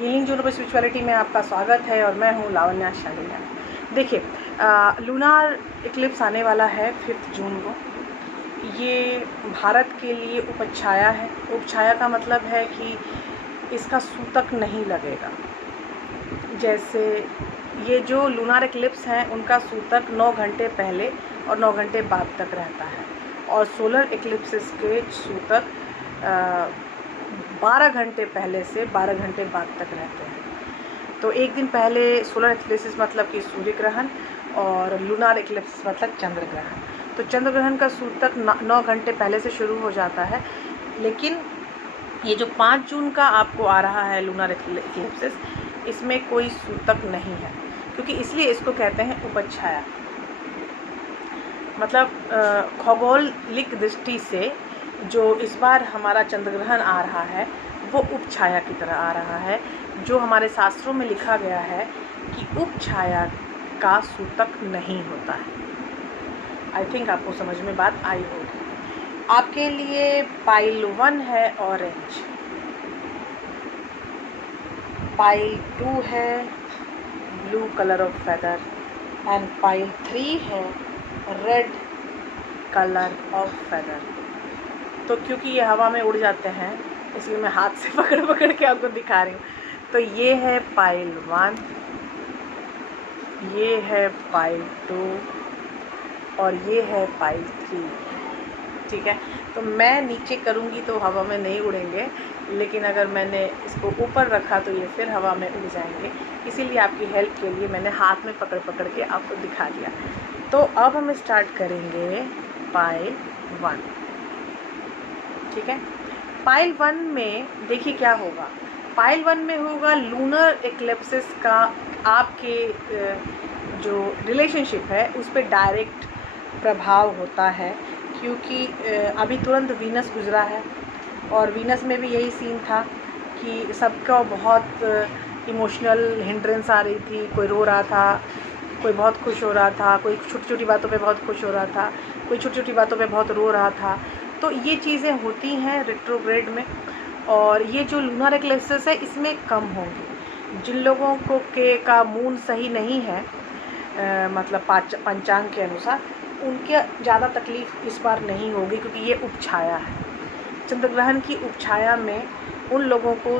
Healing zone of spirituality में आपका स्वागत है और मैं हूँ लावण्या शालिनी। देखिए, लूनार इक्लिप्स आने वाला है 5 जून को। ये भारत के लिए उपछाया है। उपछाया का मतलब है कि इसका सूतक नहीं लगेगा। जैसे ये जो लूनार इक्लिप्स हैं उनका सूतक 9 घंटे पहले और 9 घंटे बाद तक रहता है, और सोलर इक्लिप्सिस के सूतक 12 घंटे पहले से 12 घंटे बाद तक रहते हैं। तो एक दिन पहले सोलर इक्लिप्सिस मतलब कि सूर्य ग्रहण, और लूनार इक्लिप्स मतलब चंद्र ग्रहण। तो चंद्र ग्रहण का सूतक 9 घंटे पहले से शुरू हो जाता है, लेकिन ये जो 5 जून का आपको आ रहा है लूनार इक्लिप्सिस, इसमें कोई सूतक नहीं है, क्योंकि इसलिए इसको कहते हैं उपछाया। मतलब खगोलिक दृष्टि से जो इस बार हमारा चंद्र ग्रहण आ रहा है वो उपछाया की तरह आ रहा है, जो हमारे शास्त्रों में लिखा गया है कि उपछाया का सूतक नहीं होता है। आई थिंक आपको समझ में बात आई होगी। आपके लिए पाइल 1 है ऑरेंज, पाइल 2 है blue colour of feather, and pile 3 है रेड कलर ऑफ फेदर। तो क्योंकि ये हवा में उड़ जाते हैं इसलिए मैं हाथ से पकड़ पकड़ के आपको दिखा रही हूँ। तो ये है पाइल 1, ये है पाइल 2 और ये है पाइल 3। ठीक है, तो मैं नीचे करूँगी तो हवा में नहीं उड़ेंगे, लेकिन अगर मैंने इसको ऊपर रखा तो ये फिर हवा में उड़ जाएंगे। इसीलिए आपकी हेल्प के लिए मैंने हाथ में पकड़ पकड़ के आपको दिखा दिया। तो अब हम स्टार्ट करेंगे पाइल 1। ठीक है, पाइल 1 में देखिए क्या होगा। पाइल 1 में होगा लूनर इक्लिप्सिस का आपके जो रिलेशनशिप है उस पर डायरेक्ट प्रभाव होता है, क्योंकि अभी तुरंत वीनस गुजरा है, और वीनस में भी यही सीन था कि सबका बहुत इमोशनल हिंड्रेंस आ रही थी। कोई रो रहा था, कोई बहुत खुश हो रहा था, कोई छोटी छोटी बातों पे बहुत खुश हो रहा था, कोई छोटी छोटी बातों पे बहुत रो रहा था। तो ये चीज़ें होती हैं रेट्रोग्रेड में, और ये जो लूनर इक्लिप्सिस है इसमें कम होंगी। जिन लोगों को का मून सही नहीं है, मतलब पंचांग के अनुसार, उनके ज़्यादा तकलीफ़ इस बार नहीं होगी, क्योंकि ये उपछाया है। चंद्र ग्रहण की उपछाया में उन लोगों को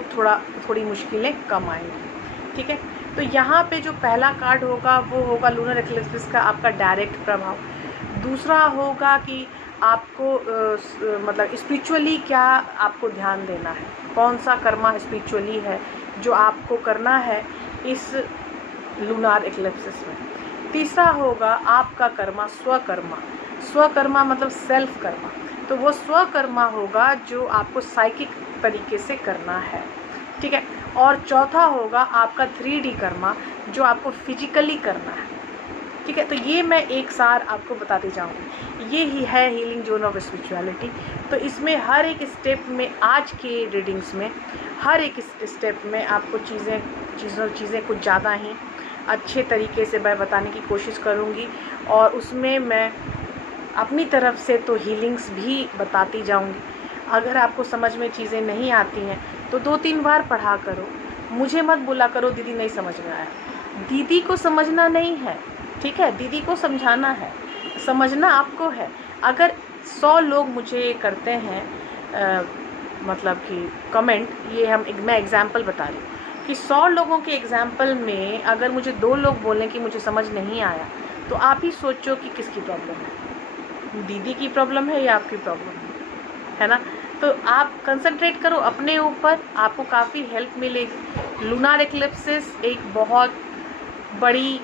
थोड़ी मुश्किलें कम आएंगी। ठीक है, तो यहाँ पे जो पहला कार्ड होगा वो होगा लूनर इक्लिप्सिस का आपका डायरेक्ट प्रभाव। दूसरा होगा कि आपको मतलब स्पिरिचुअली क्या आपको ध्यान देना है, कौन सा कर्मा स्पिरिचुअली है जो आपको करना है इस लूनार इक्लिप्सिस में। तीसरा होगा आपका कर्मा स्वकर्मा। स्वकर्मा मतलब सेल्फ कर्मा, तो वो स्वकर्मा होगा जो आपको साइकिक तरीके से करना है। ठीक है, और चौथा होगा आपका 3D कर्मा जो आपको फिजिकली करना है। ठीक है, तो ये मैं एक सार आपको बताती जाऊंगी। ये ही है हीलिंग जोन ऑफ स्पिरिचुअलिटी। तो इसमें हर एक स्टेप में, आज के रीडिंग्स में हर एक स्टेप में आपको चीज़ें कुछ ज़्यादा ही अच्छे तरीके से मैं बताने की कोशिश करूँगी, और उसमें मैं अपनी तरफ से तो हीलिंग्स भी बताती जाऊँगी। अगर आपको समझ में चीज़ें नहीं आती हैं तो 2-3 बार पढ़ा करो। मुझे मत बोला करो दीदी नहीं समझ में आया। दीदी को समझना नहीं है, ठीक है, दीदी को समझाना है, समझना आपको है। अगर 100 लोग मुझे करते हैं मतलब कि कमेंट, ये मैं एग्जाम्पल बता रही हूँ कि 100 लोगों के एग्जाम्पल में अगर मुझे 2 लोग बोलें कि मुझे समझ नहीं आया, तो आप ही सोचो कि किसकी प्रॉब्लम है, दीदी की प्रॉब्लम है या आपकी प्रॉब्लम है ना। तो आप कंसंट्रेट करो अपने ऊपर, आपको काफ़ी हेल्प मिलेगी। लूनार इक्लिप्सिस एक बहुत बड़ी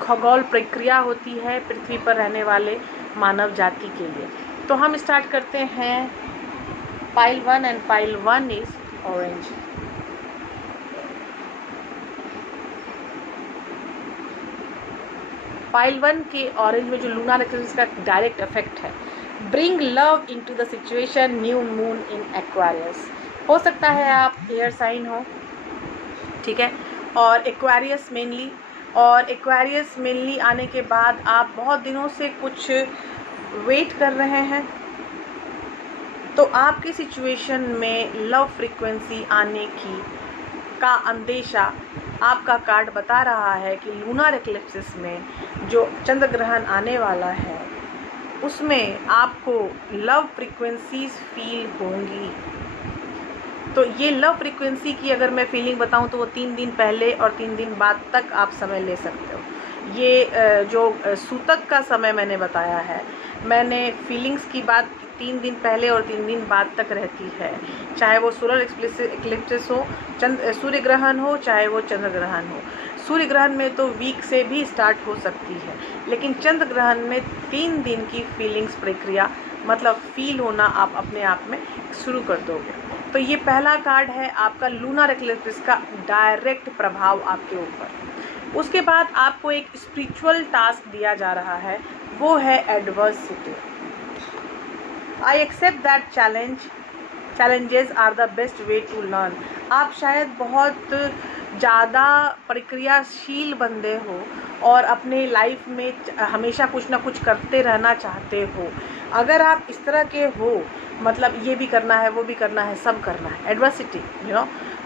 खगोल प्रक्रिया होती है पृथ्वी पर रहने वाले मानव जाति के लिए। तो हम स्टार्ट करते हैं pile 1, and pile 1 is orange. Pile 1 के ऑरेंज में जो लूनार इक्लिप्सिस का डायरेक्ट इफेक्ट है, bring love into the situation, new moon in Aquarius. हो सकता है आप एयर साइन हो, ठीक है, और एक्वेरियस मेनली, और एक्वेरियस मेनली आने के बाद आप बहुत दिनों से कुछ वेट कर रहे हैं, तो आपकी सिचुएशन में लव फ्रीक्वेंसी आने की का अंदेशा आपका कार्ड बता रहा है कि लूनर एक्लिप्सिस में जो चंद्र ग्रहण आने वाला है उसमें आपको लव फ्रीक्वेंसीज फील होंगी। तो ये लव फ्रीक्वेंसी की अगर मैं फीलिंग बताऊं तो वो 3 दिन पहले और 3 दिन बाद तक आप समय ले सकते हो। ये जो सूतक का समय मैंने बताया है, मैंने फीलिंग्स की बात 3 दिन पहले और 3 दिन बाद तक रहती है, चाहे वो सोलर एक्लिप्सिस हो, सूर्य ग्रहण हो, चाहे वो चंद्र ग्रहण हो। सूर्य ग्रहण में तो वीक से भी स्टार्ट हो सकती है, लेकिन चंद्र ग्रहण में 3 दिन की फीलिंग्स प्रक्रिया मतलब फील होना आप अपने आप में शुरू कर दोगे। तो ये पहला कार्ड है आपका लूनर एक्लिप्सिस का डायरेक्ट प्रभाव आपके ऊपर। उसके बाद आपको एक स्पिरिचुअल टास्क दिया जा रहा है, वो है adversity. I accept that challenges are the best way to learn. आप शायद बहुत ज़्यादा प्रक्रियाशील बंदे हो और अपने लाइफ में हमेशा कुछ ना कुछ करते रहना चाहते हो। अगर आप इस तरह के हो, मतलब ये भी करना है, वो भी करना है, सब करना है, एडवर्सिटी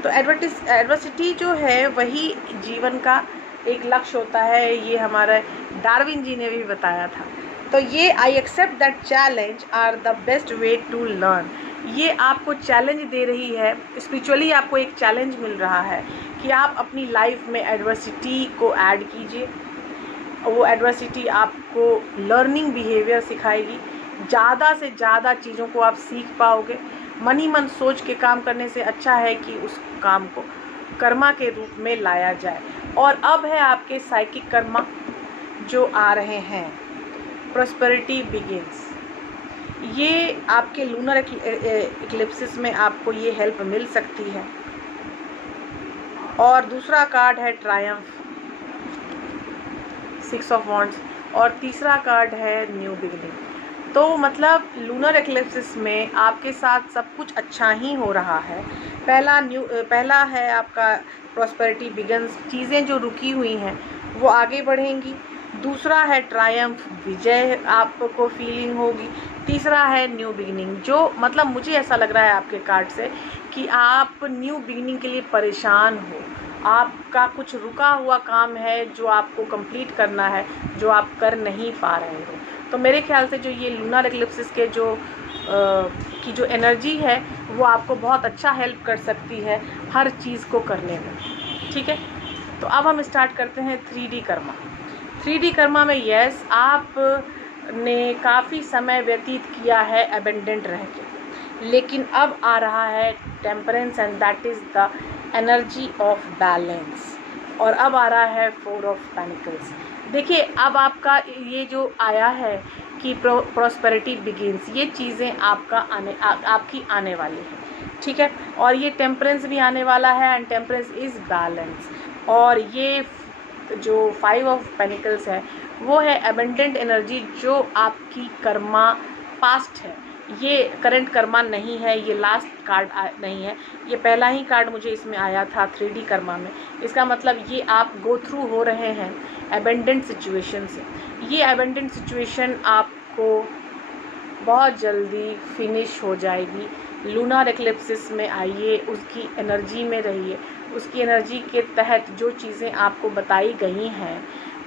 तो एडवर्सिटी जो है वही जीवन का एक लक्ष्य होता है। ये हमारे डार्विन जी ने भी बताया था। तो ये I accept that challenge are the best way to learn, ये आपको चैलेंज दे रही है, स्पिरिचुअली आपको एक चैलेंज मिल रहा है कि आप अपनी लाइफ में एडवर्सिटी को ऐड कीजिए। वो एडवर्सिटी आपको लर्निंग बिहेवियर सिखाएगी, ज़्यादा से ज़्यादा चीज़ों को आप सीख पाओगे। मन ही मन सोच के काम करने से अच्छा है कि उस काम को कर्मा के रूप में लाया जाए। और अब है आपके साइकिक कर्मा जो आ रहे हैं, प्रॉस्पेरिटी बिगिंस। ये आपके लूनर एक्लिप्सिस में आपको ये हेल्प मिल सकती है। और दूसरा कार्ड है ट्रायम्फ, 6 ऑफ वॉन्ड्स, और तीसरा कार्ड है न्यू बिगिनिंग। तो मतलब लूनर एक्लिप्सिस में आपके साथ सब कुछ अच्छा ही हो रहा है। पहला है आपका प्रॉस्पेरिटी बिगिंस, चीज़ें जो रुकी हुई हैं वो आगे बढ़ेंगी। दूसरा है ट्रायम्फ, विजय आपको फीलिंग होगी। तीसरा है न्यू बिगिनिंग, जो मतलब मुझे ऐसा लग रहा है आपके कार्ड से कि आप न्यू बिगिनिंग के लिए परेशान हो। आपका कुछ रुका हुआ काम है जो आपको कंप्लीट करना है, जो आप कर नहीं पा रहे हो। तो मेरे ख्याल से जो ये लूनर एक्लिप्सिस के की जो एनर्जी है वो आपको बहुत अच्छा हेल्प कर सकती है हर चीज़ को करने में। ठीक है, तो अब हम स्टार्ट करते हैं 3D कर्मा। 3D कर्मा में यस, आपने काफ़ी समय व्यतीत किया है एबेंडेंट रह के, लेकिन अब आ रहा है temperance and that is the energy of balance. और अब आ रहा है 4 ऑफ पेनिकल्स। देखिए, अब आपका ये जो आया है कि प्रॉस्पेरिटी बिगिंस, ये चीज़ें आपकी आने वाली है। ठीक है, और ये टेम्परेंस भी आने वाला है एंड टेम्परेंस इज़ बैलेंस। और ये जो 5 ऑफ पेनिकल्स है वो है एबंडेंट एनर्जी, जो आपकी कर्मा पास्ट है। ये करंट कर्मा नहीं है, ये लास्ट कार्ड नहीं है, ये पहला ही कार्ड मुझे इसमें आया था 3D कर्मा में। इसका मतलब ये आप गो थ्रू हो रहे हैं एबंडेंट सिचुएशन से। ये एबंडेंट सिचुएशन आपको बहुत जल्दी फिनिश हो जाएगी। लूनर एक्लिप्सिस में आइए, उसकी एनर्जी में रहिए, उसकी एनर्जी के तहत जो चीज़ें आपको बताई गई हैं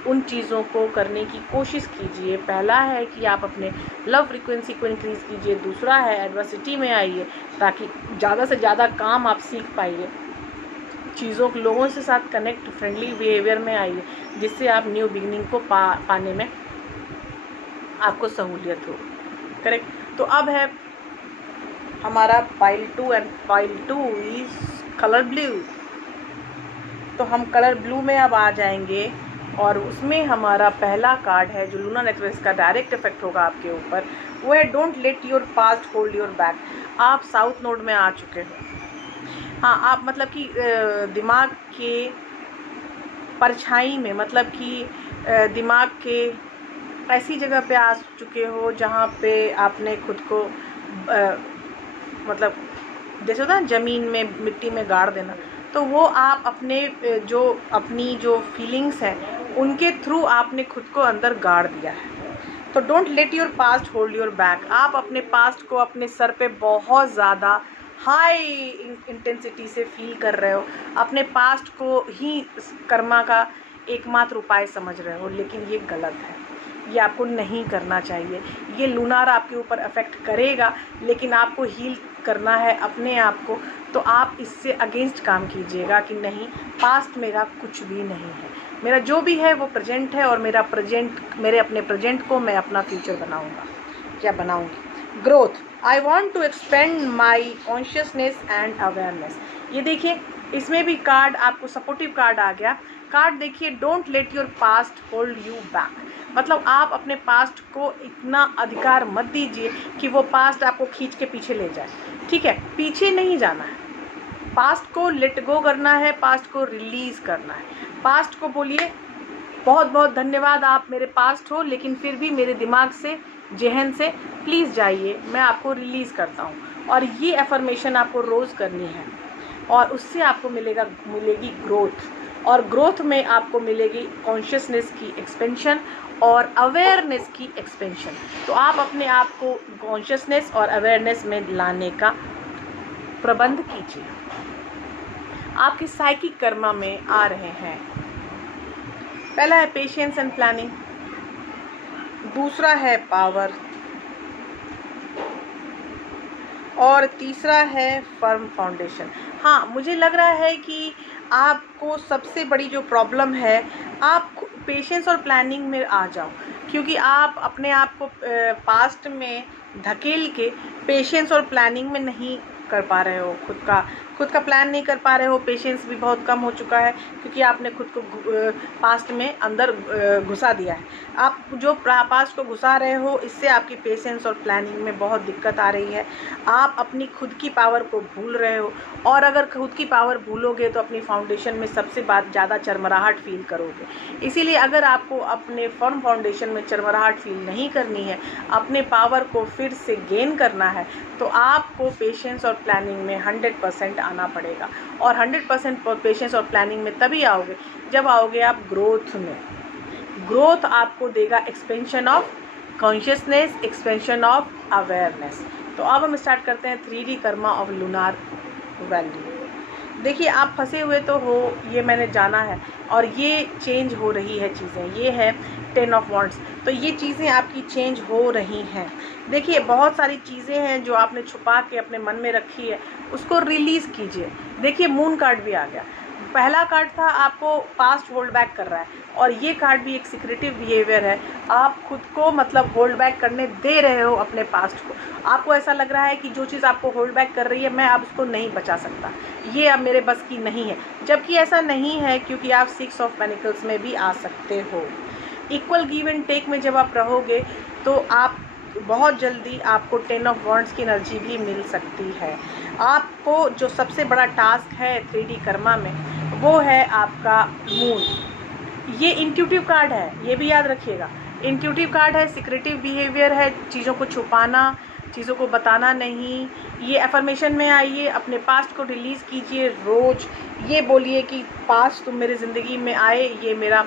उन चीज़ों को करने की कोशिश कीजिए। पहला है कि आप अपने लव फ्रीक्वेंसी को इंक्रीज़ कीजिए। दूसरा है एडवर्सिटी में आइए ताकि ज़्यादा से ज़्यादा काम आप सीख पाइए। लोगों से साथ कनेक्ट, फ्रेंडली बिहेवियर में आइए, जिससे आप न्यू बिगिनिंग को पाने में आपको सहूलियत हो। करेक्ट। तो अब है हमारा pile 2 and pile 2 is colour blue. तो हम कलर ब्लू में अब आ जाएंगे और उसमें हमारा पहला कार्ड है जो लूनर एक्लिप्सिस का डायरेक्ट इफेक्ट होगा आपके ऊपर, वो है don't let your past hold your back. आप साउथ नोड में आ चुके हो। हाँ, आप मतलब कि दिमाग के परछाई में, मतलब कि दिमाग के ऐसी जगह पे आ चुके हो जहाँ पे आपने खुद को मतलब जैसे होता है ज़मीन में, मिट्टी में गाड़ देना, तो वो आप अपनी जो फीलिंग्स हैं उनके थ्रू आपने खुद को अंदर गाड़ दिया है। तो don't let your past hold your back. आप अपने पास्ट को अपने सर पे बहुत ज़्यादा हाई इंटेंसिटी से फील कर रहे हो, अपने पास्ट को ही कर्मा का एकमात्र उपाय समझ रहे हो, लेकिन ये गलत है, ये आपको नहीं करना चाहिए। ये लूनार आपके ऊपर अफेक्ट करेगा, लेकिन आपको हील करना है अपने आप को, तो आप इससे अगेंस्ट काम कीजिएगा कि नहीं, पास्ट मेरा कुछ भी नहीं है, मेरा जो भी है वो प्रेजेंट है, और मेरा प्रेजेंट, मेरे अपने प्रेजेंट को मैं अपना फ्यूचर बनाऊंगा या बनाऊंगी। Growth, I want to expand my consciousness and awareness. ये देखिए, इसमें भी कार्ड आपको सपोर्टिव कार्ड आ गया। कार्ड देखिए, don't let your past hold you back, मतलब आप अपने पास्ट को इतना अधिकार मत दीजिए कि वो पास्ट आपको खींच के पीछे ले जाए। ठीक है, पीछे नहीं जाना है, पास्ट को लेट गो करना है, पास्ट को रिलीज़ करना है। पास्ट को बोलिए बहुत बहुत धन्यवाद, आप मेरे पास्ट हो, लेकिन फिर भी मेरे दिमाग से, जहन से प्लीज़ जाइए, मैं आपको रिलीज़ करता हूँ। और ये एफर्मेशन आपको रोज़ करनी है, और उससे आपको मिलेगी ग्रोथ, और ग्रोथ में आपको मिलेगी कॉन्शियसनेस की एक्सपेंशन और अवेयरनेस की एक्सपेंशन। तो आप अपने आप को कॉन्शियसनेस और अवेयरनेस में लाने का प्रबंध कीजिए। आपके साइकिक कर्मा में आ रहे हैं, पहला है पेशेंस एंड प्लानिंग, दूसरा है पावर, और तीसरा है फर्म फाउंडेशन। हाँ, मुझे लग रहा है कि आपको सबसे बड़ी जो प्रॉब्लम है, आप पेशेंस और प्लानिंग में आ जाओ, क्योंकि आप अपने आप को पास्ट में धकेल के पेशेंस और प्लानिंग में नहीं कर पा रहे हो, खुद का प्लान नहीं कर पा रहे हो, पेशेंस भी बहुत कम हो चुका है, क्योंकि आपने खुद को पास्ट में अंदर घुसा दिया है। आप जो पास्ट को घुसा रहे हो, इससे आपकी पेशेंस और प्लानिंग में बहुत दिक्कत आ रही है। आप अपनी खुद की पावर को भूल रहे हो, और अगर खुद की पावर भूलोगे तो अपनी फाउंडेशन में सबसे ज़्यादा चरमराहट फील करोगे। इसीलिए अगर आपको अपने फर्म फाउंडेशन में चरमराहट फील नहीं करनी है, अपने पावर को फिर से गेन करना है, तो आपको पेशेंस और प्लानिंग में 100% आना पड़ेगा। और 100% पेशेंस और प्लानिंग में तभी आओगे जब आओगे आप ग्रोथ में। ग्रोथ आपको देगा expansion of consciousness, expansion of awareness. तो अब हम स्टार्ट करते हैं 3D Karma of lunar value. देखिए, आप फंसे हुए तो हो, ये मैंने जाना है, और ये चेंज हो रही है चीज़ें। ये है 10 ऑफ वॉन्ड्स, तो ये चीज़ें आपकी चेंज हो रही हैं। देखिए, बहुत सारी चीज़ें हैं जो आपने छुपा के अपने मन में रखी है, उसको रिलीज़ कीजिए। देखिए, मून कार्ड भी आ गया। पहला कार्ड था आपको पास्ट होल्ड बैक कर रहा है, और ये कार्ड भी एक सिक्रेटिव बिहेवियर है। आप खुद को मतलब होल्ड बैक करने दे रहे हो अपने पास्ट को। आपको ऐसा लग रहा है कि जो चीज़ आपको होल्ड बैक कर रही है, मैं अब उसको नहीं बचा सकता, ये अब मेरे बस की नहीं है, जबकि ऐसा नहीं है, क्योंकि आप 6 ऑफ पेनिकल्स में भी आ सकते हो। इक्वल गिव एंड टेक में जब आप रहोगे, तो आप बहुत जल्दी आपको 10 ऑफ वॉन्ड्स की एनर्जी भी मिल सकती है। आपको जो सबसे बड़ा टास्क है 3D कर्मा में, वो है आपका मून। ये इंट्यूटिव कार्ड है, ये भी याद रखिएगा। इंट्यूटिव कार्ड है, सिक्रेटिव बिहेवियर है, चीज़ों को छुपाना, चीज़ों को बताना नहीं। ये एफर्मेशन में आइए, अपने पास्ट को रिलीज़ कीजिए रोज़। ये बोलिए कि पास्ट तुम मेरे ज़िंदगी में आए, ये मेरा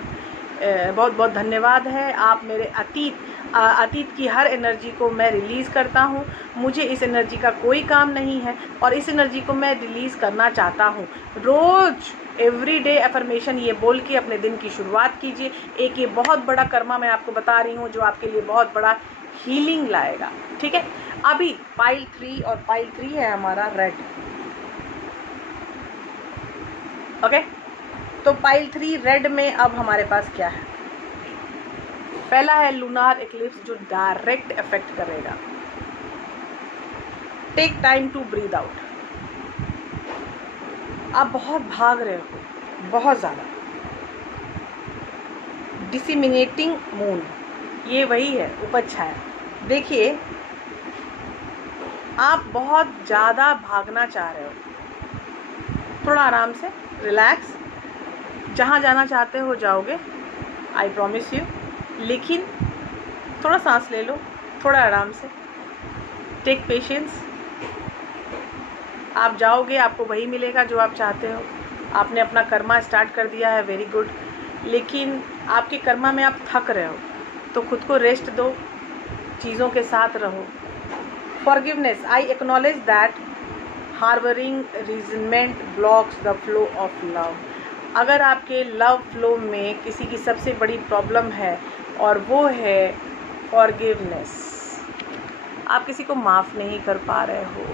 बहुत बहुत धन्यवाद है। आप मेरे अतीत की हर एनर्जी को मैं रिलीज़ करता हूँ, मुझे इस एनर्जी का कोई काम नहीं है, और इस एनर्जी को मैं रिलीज़ करना चाहता हूँ। रोज़ एवरीडे एफर्मेशन ये बोल के अपने दिन की शुरुआत कीजिए। एक ये बहुत बड़ा कर्मा मैं आपको बता रही हूँ, जो आपके लिए बहुत बड़ा हीलिंग लाएगा। ठीक है, अभी पाइल 3, और पाइल 3 है हमारा रेड। ओके, तो पाइल 3 रेड में अब हमारे पास क्या है? पहला है लूनार एक्लिप्स, जो डायरेक्ट इफेक्ट करेगा। Take time to breathe out. आप बहुत भाग रहे हो, बहुत ज़्यादा। डिसिमिनेटिंग मून, ये वही है, ऊपर छाया। देखिए, आप बहुत ज़्यादा भागना चाह रहे हो, थोड़ा आराम से रिलैक्स, जहाँ जाना चाहते हो जाओगे, आई प्रॉमिस यू, लेकिन थोड़ा सांस ले लो, थोड़ा आराम से, टेक पेशेंस। आप जाओगे, आपको वही मिलेगा जो आप चाहते हो। आपने अपना कर्मा स्टार्ट कर दिया है, वेरी गुड, लेकिन आपके कर्मा में आप थक रहे हो, तो खुद को रेस्ट दो, चीज़ों के साथ रहो। Forgiveness, I acknowledge that harbouring resentment blocks the flow of love. अगर आपके लव फ्लो में किसी की सबसे बड़ी प्रॉब्लम है और वो है फॉरगिवनेस, आप किसी को माफ़ नहीं कर पा रहे हो।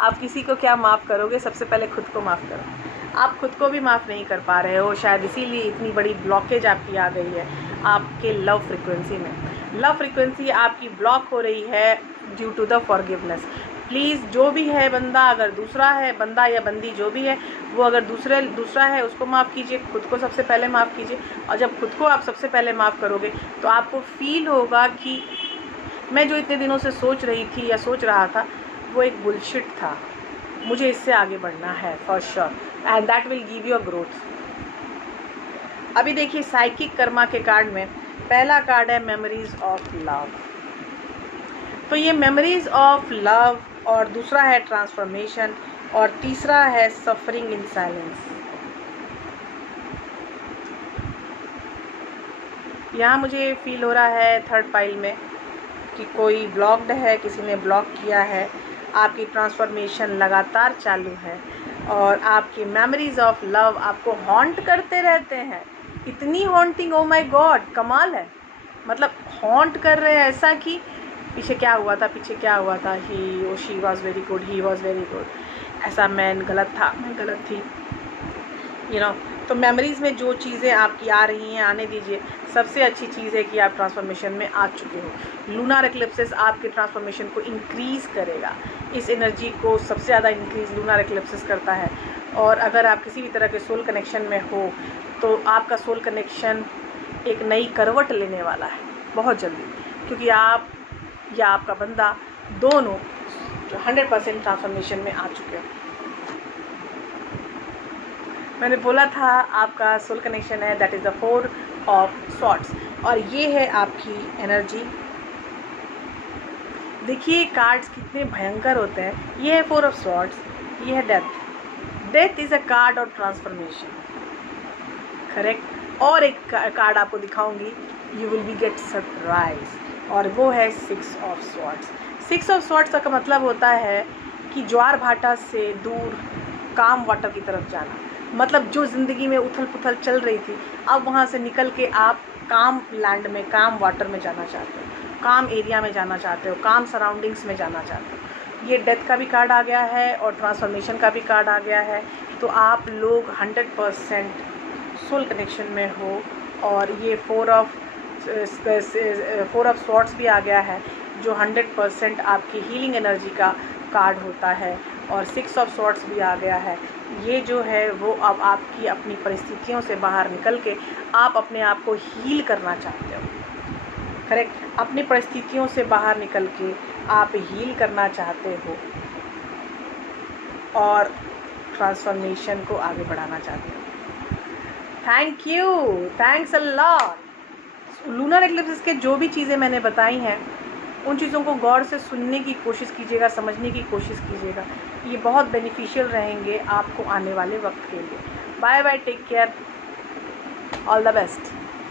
आप किसी को क्या माफ़ करोगे? सबसे पहले खुद को माफ़ करो। आप खुद को भी माफ़ नहीं कर पा रहे हो, शायद इसीलिए इतनी बड़ी ब्लॉकेज आपकी आ गई है आपके लव फ्रिक्वेंसी में। लव फ्रिक्वेंसी आपकी ब्लॉक हो रही है due to the forgiveness. Please जो भी है बंदा, अगर दूसरा है बंदा या बंदी जो भी है, वो अगर दूसरा है उसको माफ़ कीजिए, खुद को सबसे पहले माफ़ कीजिए। और जब खुद को आप सबसे पहले माफ़ करोगे तो आपको फील होगा कि मैं जो इतने दिनों से सोच रही थी या सोच रहा था वो एक बुलशिट था, मुझे इससे आगे बढ़ना है for sure, and that will give you a growth. अभी देखिए साइकिक कर्मा के कार्ड में पहला कार्ड है मेमोरीज ऑफ लव। तो ये मेमोरीज ऑफ लव, और दूसरा है ट्रांसफॉर्मेशन, और तीसरा है सफरिंग इन साइलेंस। यहाँ मुझे फील हो रहा है थर्ड पाइल में कि कोई ब्लॉक्ड है, किसी ने ब्लॉक किया है, आपकी ट्रांसफॉर्मेशन लगातार चालू है और आपकी मेमोरीज ऑफ लव आपको हॉन्ट करते रहते हैं। इतनी हॉन्टिंग, ओ माय गॉड, कमाल है। मतलब हॉन्ट कर रहे हैं ऐसा कि पीछे क्या हुआ था, he she was very good, he was very good, ऐसा मैं गलत था, मैं गलत थी, तो मेमोरीज़ में जो चीज़ें आपकी आ रही हैं आने दीजिए। सबसे अच्छी चीज़ है कि आप ट्रांसफॉर्मेशन में आ चुके हो। लूनर एक्लिप्सिस आपके ट्रांसफॉर्मेशन को इंक्रीज़ करेगा। इस एनर्जी को सबसे ज़्यादा इंक्रीज़ लूनर एक्लिप्सिस करता है। और अगर आप किसी भी तरह के सोल कनेक्शन में हो तो आपका सोल कनेक्शन एक नई करवट लेने वाला है बहुत जल्दी, क्योंकि आप या आपका बंदा दोनों 100% ट्रांसफॉर्मेशन में आ चुके हो। मैंने बोला था आपका सोल कनेक्शन है, that is the 4 of swords, और ये है आपकी एनर्जी। देखिए कार्ड्स कितने भयंकर होते हैं। ये है 4 ऑफ स्वॉर्ड्स, ये है death. Death is a card of transformation, correct. और एक कार्ड आपको दिखाऊंगी, you will be get surprise, और वो है 6 ऑफ स्वॉर्ड्स। 6 ऑफ स्वॉर्ड्स का मतलब होता है कि ज्वार भाटा से दूर काम वाटर की तरफ जाना। मतलब जो ज़िंदगी में उथल पुथल चल रही थी, अब वहाँ से निकल के आप काम लैंड में, काम वाटर में जाना चाहते हो, काम एरिया में जाना चाहते हो, काम सराउंडिंग्स में जाना चाहते हो। ये डेथ का भी कार्ड आ गया है और ट्रांसफॉर्मेशन का भी कार्ड आ गया है। तो आप लोग 100% सोल कनेक्शन में हो। और ये 4 ऑफ स्वॉर्ड्स भी आ गया है, जो 100% आपकी हीलिंग एनर्जी का कार्ड होता है। और 6 ऑफ स्वॉर्ड्स भी आ गया है। ये जो है वो अब आपकी अपनी परिस्थितियों से बाहर निकल के आप अपने आप को हील करना चाहते हो, करेक्ट। अपनी परिस्थितियों से बाहर निकल के आप हील करना चाहते हो और ट्रांसफॉर्मेशन को आगे बढ़ाना चाहते हो। Thank you, thanks a lot. Lunar eclipses के जो भी चीज़ें मैंने बताई हैं उन चीज़ों को गौर से सुनने की कोशिश कीजिएगा, समझने की कोशिश कीजिएगा। ये बहुत बेनिफिशियल रहेंगे आपको आने वाले वक्त के लिए। Bye bye, take care, all the best.